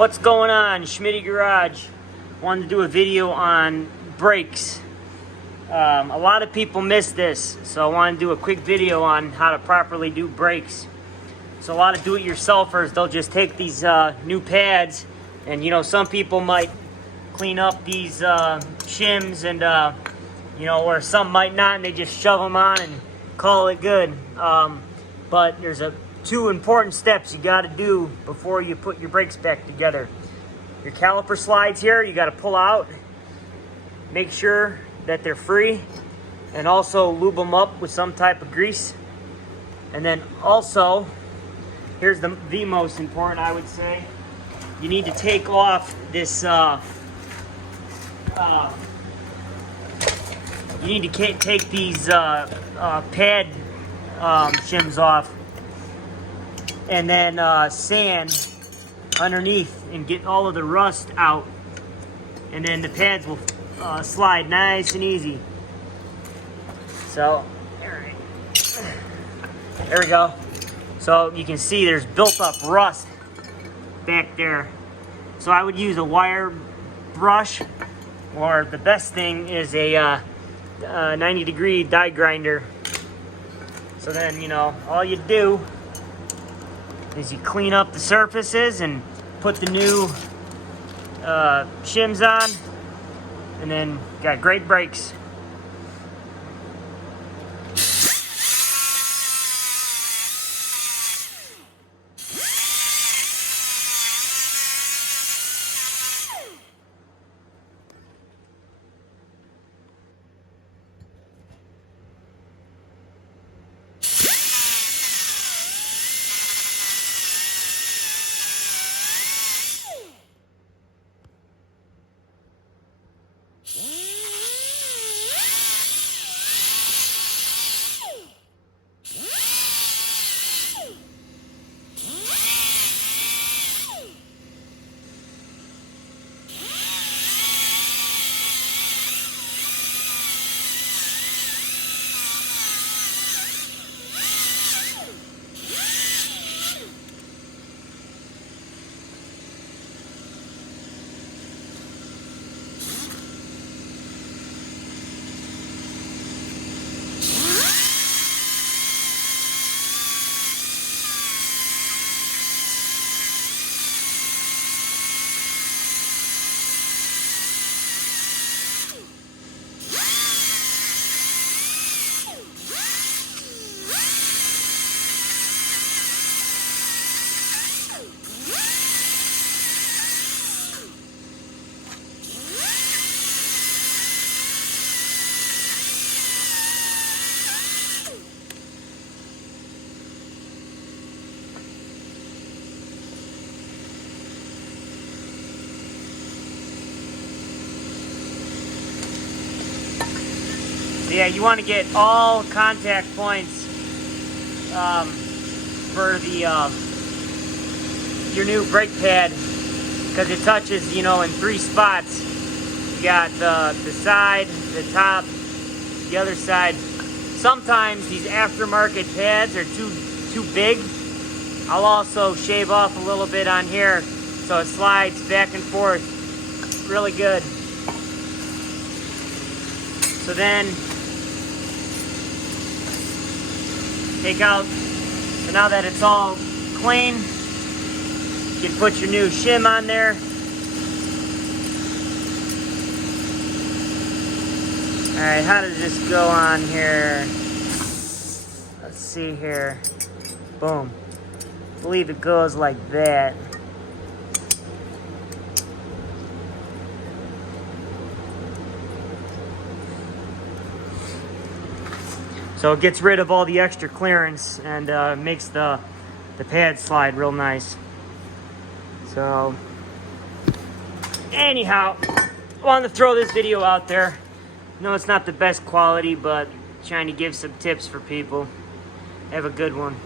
What's going on? Schmitty Garage. Wanted to do a video on brakes. A lot of people miss this, so I wanted to do a quick video on how to properly do brakes. So a lot of do-it-yourselfers, they'll just take these new pads, and some people might clean up these shims, and or some might not, and they just shove them on and call it good. But there's two important steps you got to do before you put your brakes back together. Your caliper slides here, you got to pull out, make sure that they're free, and also lube them up with some type of grease. And then also, here's the most important, I would say, you need to take off this you need to take these pad shims off, and then sand underneath and get all of the rust out, and then the pads will slide nice and easy. So, alright, there we go. So you can see there's built up rust back there. So I would use a wire brush, or the best thing is a 90-degree die grinder. So then, all you do is you clean up the surfaces and put the new shims on, and then got great brakes. So yeah, you want to get all contact points for the your new brake pad, because it touches, in 3 spots. You got the side, the top, the other side. Sometimes these aftermarket pads are too big. I'll also shave off a little bit on here so it slides back and forth really good. So then take out, so now that it's all clean, you can put your new shim on there. Alright, how does this go on here? Let's see here. Boom. I believe it goes like that. So it gets rid of all the extra clearance and makes the pad slide real nice. So anyhow, I wanted to throw this video out there. No, it's not the best quality, but trying to give some tips for people. Have a good one.